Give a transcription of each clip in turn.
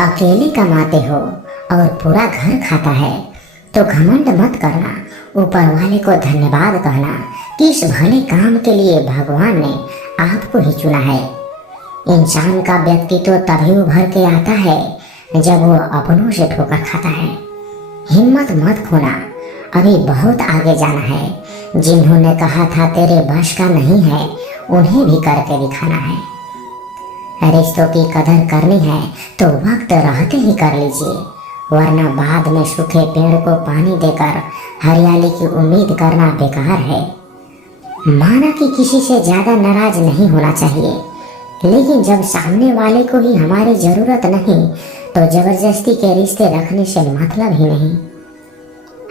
अकेले कमाते हो और पूरा घर खाता है तो घमंड मत करना, ऊपर वाले को धन्यवाद कहना कि इस भले काम के लिए भगवान ने आपको ही चुना है। इंसान का व्यक्तित्व तभी उभर के आता है जब वो अपनों से ठोकर खाता है। हिम्मत मत खोना, अभी बहुत आगे जाना है। जिन्होंने कहा था तेरे बस का नहीं है, उन्हें भी करके दिखाना है। रिश्तों की कदर करनी है तो वक्त रहते ही कर लीजिए, वरना बाद में सूखे पेड़ को पानी देकर हरियाली की उम्मीद करना बेकार है। माना कि किसी से ज्यादा नाराज नहीं होना चाहिए, लेकिन जब सामने वाले को ही हमारी जरूरत नहीं तो जबरदस्ती के रिश्ते रखने से मतलब ही नहीं।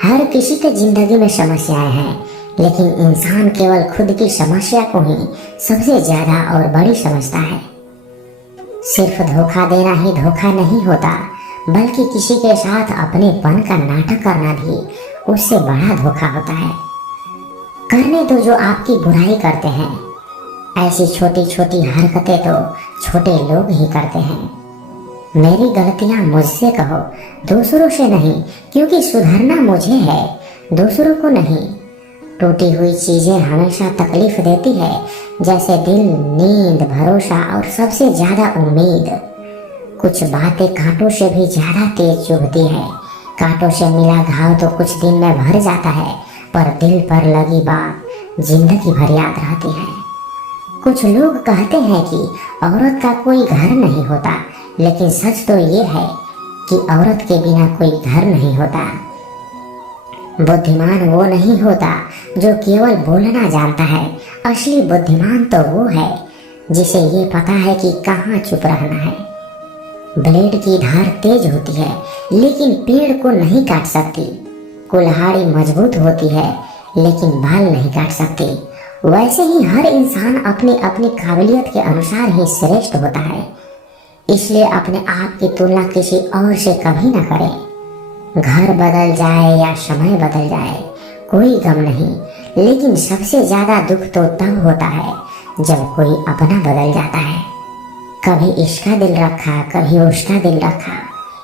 हर किसी के जिंदगी में समस्याएं हैं, लेकिन इंसान केवल खुद की समस्या को ही सबसे ज्यादा और बड़ी समझता है। सिर्फ धोखा देना ही धोखा नहीं होता, बल्कि किसी के साथ अपनेपन का नाटक करना भी उससे बड़ा धोखा होता है। करने दो जो आपकी बुराई करते हैं, ऐसी छोटी छोटी हरकतें तो छोटे लोग ही करते हैं। मेरी गलतियां मुझसे कहो, दूसरों से नहीं, क्योंकि सुधरना मुझे है, दूसरों को नहीं। टूटी हुई चीजें हमेशा तकलीफ देती है, जैसे दिल, नींद, भरोसा और सबसे ज्यादा उम्मीद। कुछ बातें कांटों से भी ज्यादा तेज चुभती है। कांटों से मिला घाव तो कुछ दिन में भर जाता है, पर दिल पर लगी बात जिंदगी भर याद रहती है। कुछ लोग कहते हैं कि औरत का कोई घर नहीं होता, लेकिन सच तो ये है कि औरत के बिना कोई घर नहीं होता। बुद्धिमान वो नहीं होता जो केवल बोलना जानता है, असली बुद्धिमान तो वो है जिसे ये पता है कि कहाँ चुप रहना है। ब्लेड की धार तेज होती है, लेकिन पेड़ को नहीं काट सकती। कुल्हाड़ी मजबूत होती है, लेकिन बाल नहीं काट सकती। वैसे ही हर इंसान अपनी अपनी काबिलियत के अनुसार ही श्रेष्ठ होता है, इसलिए अपने आप की तुलना किसी और से कभी न करें। घर बदल जाए या समय बदल जाए कोई गम नहीं, लेकिन सबसे ज्यादा दुख तो तब होता है जब कोई अपना बदल जाता है। कभी इसका दिल रखा, कभी उसका दिल रखा,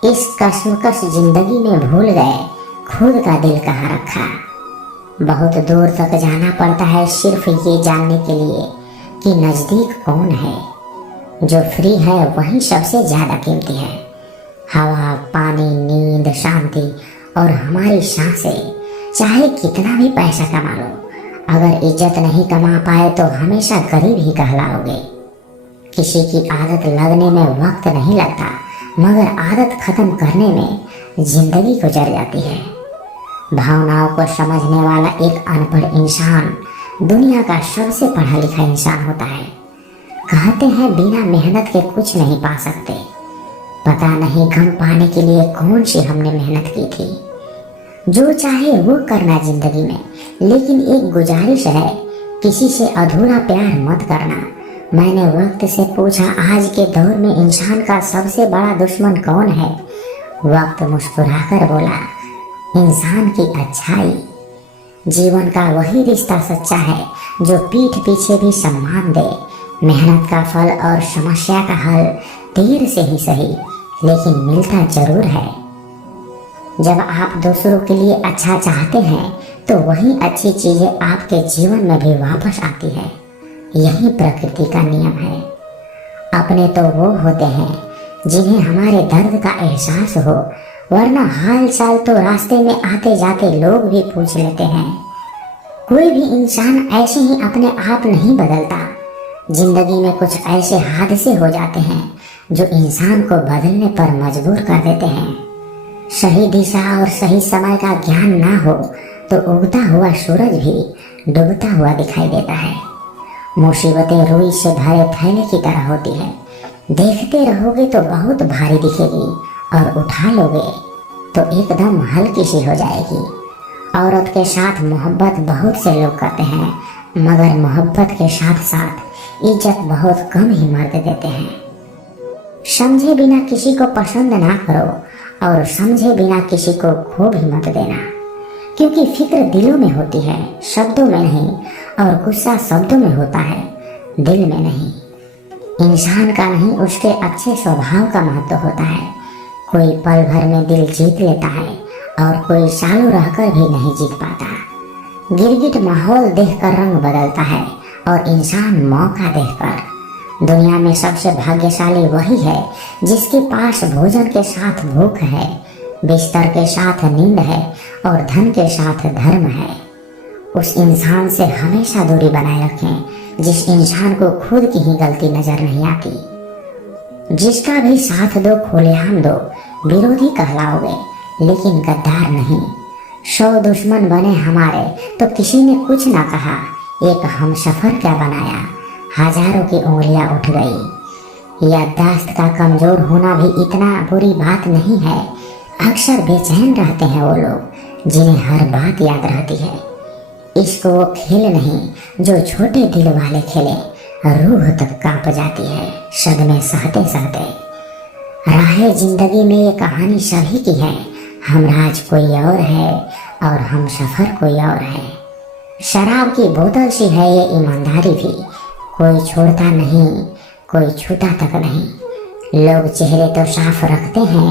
इस कश्मकश जिंदगी में भूल गए खुद का दिल कहाँ रखा। बहुत दूर तक जाना पड़ता है सिर्फ ये जानने के लिए कि नजदीक कौन है। जो फ्री है वही सबसे ज्यादा कीमती है। हवा, पानी, नींद, शांति और हमारी सांसें। चाहे कितना भी पैसा कमा लो, अगर इज्जत नहीं कमा पाए तो हमेशा गरीब ही कहलाओगे। किसी की आदत लगने में वक्त नहीं लगता, मगर आदत खत्म करने में जिंदगी गुजर जाती है। भावनाओं को समझने वाला एक अनपढ़ इंसान दुनिया का सबसे पढ़ा लिखा इंसान होता है। कहते हैं बिना मेहनत के कुछ नहीं पा सकते। पता नहीं गम पाने के लिए कौन सी हमने मेहनत की थी। जो चाहे वो करना जिंदगी में, लेकिन एक गुजारिश है, किसी से अधूरा प्यार मत करना। मैंने वक्त से पूछा आज के दौर में इंसान का सबसे बड़ा दुश्मन कौन है। वक्त मुस्कुराकर बोला, इंसान की अच्छाई। जीवन का वही रिश्ता सच्चा है जो पीठ पीछे भी सम्मान दे। मेहनत का फल और समस्या का हल देर से ही सही, लेकिन मिलता जरूर है। जब आप दूसरों के लिए अच्छा चाहते हैं तो वही अच्छी चीजें आपके जीवन में भी वापस आती है। यही प्रकृति का नियम है। अपने तो वो होते हैं जिन्हें हमारे दर्द का एहसास हो, वरना हाल चाल तो रास्ते में आते जाते लोग भी पूछ लेते हैं। कोई भी इंसान ऐसे ही अपने आप नहीं बदलता। जिंदगी में कुछ ऐसे हादसे हो जाते हैं जो इंसान को बदलने पर मजबूर कर देते हैं। सही दिशा और सही समय का ज्ञान ना हो तो उगता हुआ सूरज भी डूबता हुआ दिखाई देता है। मुसीबतें रुई से भरे थैले की तरह होती है। देखते रहोगे तो बहुत भारी दिखेगी और उठा लोगे तो एकदम हल्की सी हो जाएगी। औरत के साथ मोहब्बत बहुत से लोग करते हैं, मगर मोहब्बत के साथ साथ इज्जत बहुत कम ही मर्द देते हैं। समझे बिना किसी को पसंद ना करो और समझे बिना किसी को खो भी मत देना, क्योंकि फिक्र दिलों में होती है, शब्दों में नहीं, और गुस्सा शब्दों में होता है, दिल में नहीं। इंसान का नहीं उसके अच्छे स्वभाव का महत्व होता है। कोई पल भर में दिल जीत लेता है और कोई सालों रहकर भी नहीं जीत पाता। गिरगिट माहौल देखकर रंग बदलता है और इंसान मौका देखकर। दुनिया में सबसे भाग्यशाली वही है जिसके पास भोजन के साथ भूख है, बिस्तर के साथ नींद है और धन के साथ धर्म है। उस इंसान से हमेशा दूरी बनाए रखें जिस इंसान को खुद की ही गलती नजर नहीं आती। जिसका भी साथ दो खुलेआम दो, विरोधी कहलाओगे लेकिन गद्दार नहीं। 100 दुश्मन बने हमारे तो किसी ने कुछ ना कहा, एक हमसफर क्या बनाया, हजारों की उंगलियां उठ गई। याददाश्त का कमजोर होना भी इतना बुरी बात नहीं है। अक्सर बेचैन रहते हैं वो लोग जिन्हें हर बात याद रहती है। इसको वो खेल नहीं जो छोटे दिल वाले खेले, रूह तक कांप जाती है सदमे सहते सहते। राहे जिंदगी में ये कहानी सभी की है, हमराज कोई और है और हम सफर कोई और है। शराब की बोतल सी है ये ईमानदारी भी, कोई छोड़ता नहीं, कोई छूता तक नहीं। लोग चेहरे तो साफ रखते हैं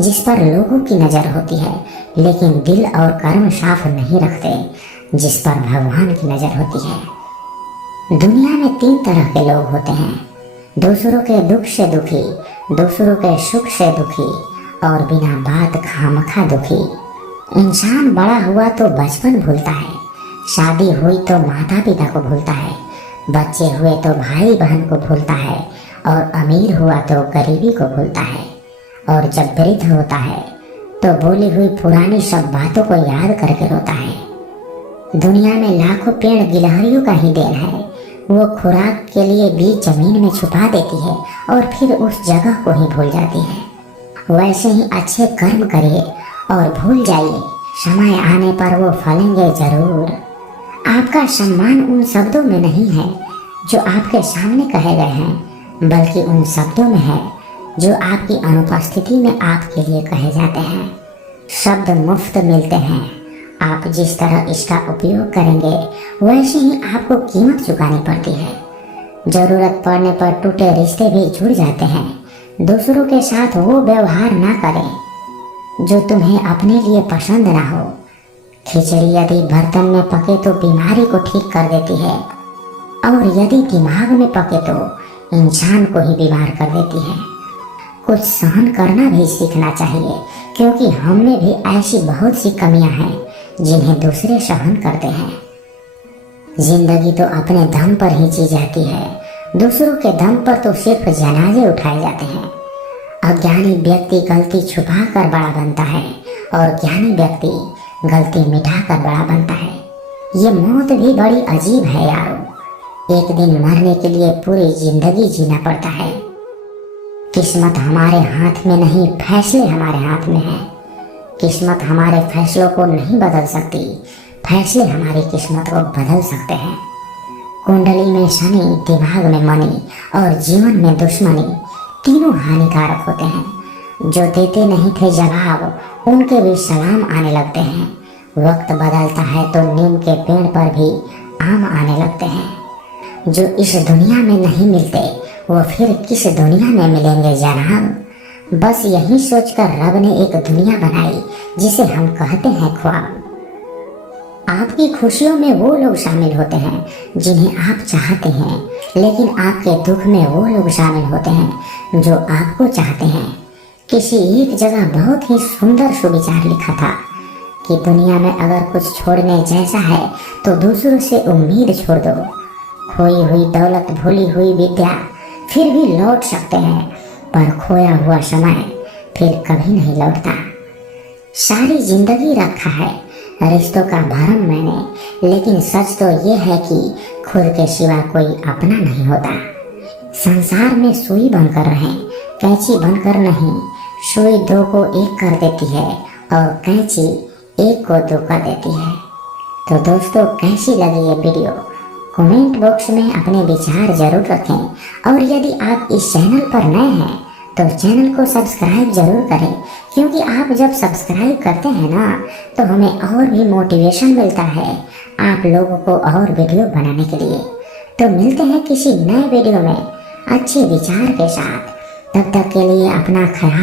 जिस पर लोगों की नजर होती है, लेकिन दिल और कर्म साफ नहीं रखते जिस पर भगवान की नजर होती है। दुनिया में 3 तरह के लोग होते हैं, दूसरों के दुख से दुखी, दूसरों के सुख से दुखी और बिना बात खामखा दुखी। इंसान बड़ा हुआ तो बचपन भूलता है, शादी हुई तो माता पिता को भूलता है, बच्चे हुए तो भाई बहन को भूलता है और अमीर हुआ तो गरीबी को भूलता है। और जब वृद्ध होता है तो बोली हुई पुरानी सब बातों को याद करके रोता है। दुनिया में लाखों पेड़ गिलहरियों का ही देन है, वो खुराक के लिए बीज जमीन में छुपा देती है और फिर उस जगह को ही भूल जाती है। वैसे ही अच्छे कर्म करिए और भूल जाइए, समय आने पर वो फलेंगे जरूर। आपका सम्मान उन शब्दों में नहीं है जो आपके सामने कहे गए हैं, बल्कि उन शब्दों में है जो आपकी अनुपस्थिति में आपके लिए कहे जाते हैं। शब्द मुफ्त मिलते हैं, आप जिस तरह इसका उपयोग करेंगे वैसे ही आपको कीमत चुकानी पड़ती है। जरूरत पड़ने पर टूटे रिश्ते भी जुड़ जाते हैं। दूसरों के साथ वो व्यवहार ना करें जो तुम्हें अपने लिए पसंद ना हो। खिचड़ी यदि बर्तन में पके तो बीमारी को ठीक कर देती है, और यदि दिमाग में पके तो इंसान को ही बीमार कर देती है। कुछ सहन करना भी सीखना चाहिए, क्योंकि हम में भी ऐसी बहुत सी कमियां हैं जिन्हें दूसरे सहन करते हैं। जिंदगी तो अपने दम पर ही जी जाती है, दूसरों के दम पर तो सिर्फ जनाजे उठाए जाते हैं। अज्ञानी व्यक्ति गलती छुपा कर बड़ा बनता है और ज्ञानी व्यक्ति गलती मिटा कर बड़ा बनता है। ये मौत भी बड़ी अजीब है यारो, एक दिन मरने के लिए पूरी जिंदगी जीना पड़ता है। किस्मत हमारे हाथ में नहीं, फैसले हमारे हाथ में है। किस्मत हमारे फैसलों को नहीं बदल सकती, फैसले हमारी किस्मत को बदल सकते हैं। कुंडली में शनि, दिमाग में मनी और जीवन में दुश्मनी, तीनों हानिकारक होते हैं। जो देते नहीं थे जवाब, उनके भी सलाम आने लगते हैं। वक्त बदलता है तो नीम के पेड़ पर भी आम आने लगते हैं। जो इस दुनिया में नहीं मिलते वो फिर किस दुनिया में मिलेंगे जनाब। बस यही सोचकर रब ने एक दुनिया बनाई जिसे हम कहते हैं ख्वाब। आपकी खुशियों में वो लोग शामिल होते हैं जिन्हें आप चाहते हैं, लेकिन आपके दुख में वो लोग शामिल होते हैं जो आपको चाहते हैं। किसी एक जगह बहुत ही सुंदर सुविचार लिखा था कि दुनिया में अगर कुछ छोड़ने जैसा है तो दूसरों से उम्मीद छोड़ दो। खोई हुई दौलत, भूली हुई विद्या फिर भी लौट सकते हैं, पर खोया हुआ समय फिर कभी नहीं लौटता। सारी जिंदगी रखा है रिश्तों का भरम मैंने, लेकिन सच तो ये है कि खुद के सिवा कोई अपना नहीं होता। संसार में सुई बनकर रहें, कैंची बनकर नहीं। सुई दो को एक कर देती है और कैंची एक को दो कर देती है। तो दोस्तों, कैसी लगी ये वीडियो? कमेंट बॉक्स में अपने विचार जरूर रखें, और यदि आप इस चैनल पर नए हैं तो चैनल को सब्सक्राइब जरूर करें, क्योंकि आप जब सब्सक्राइब करते हैं ना तो हमें और भी मोटिवेशन मिलता है आप लोगों को और वीडियो बनाने के लिए। तो मिलते हैं किसी नए वीडियो में अच्छे विचार के साथ। तब तक के लिए अपना ख्याल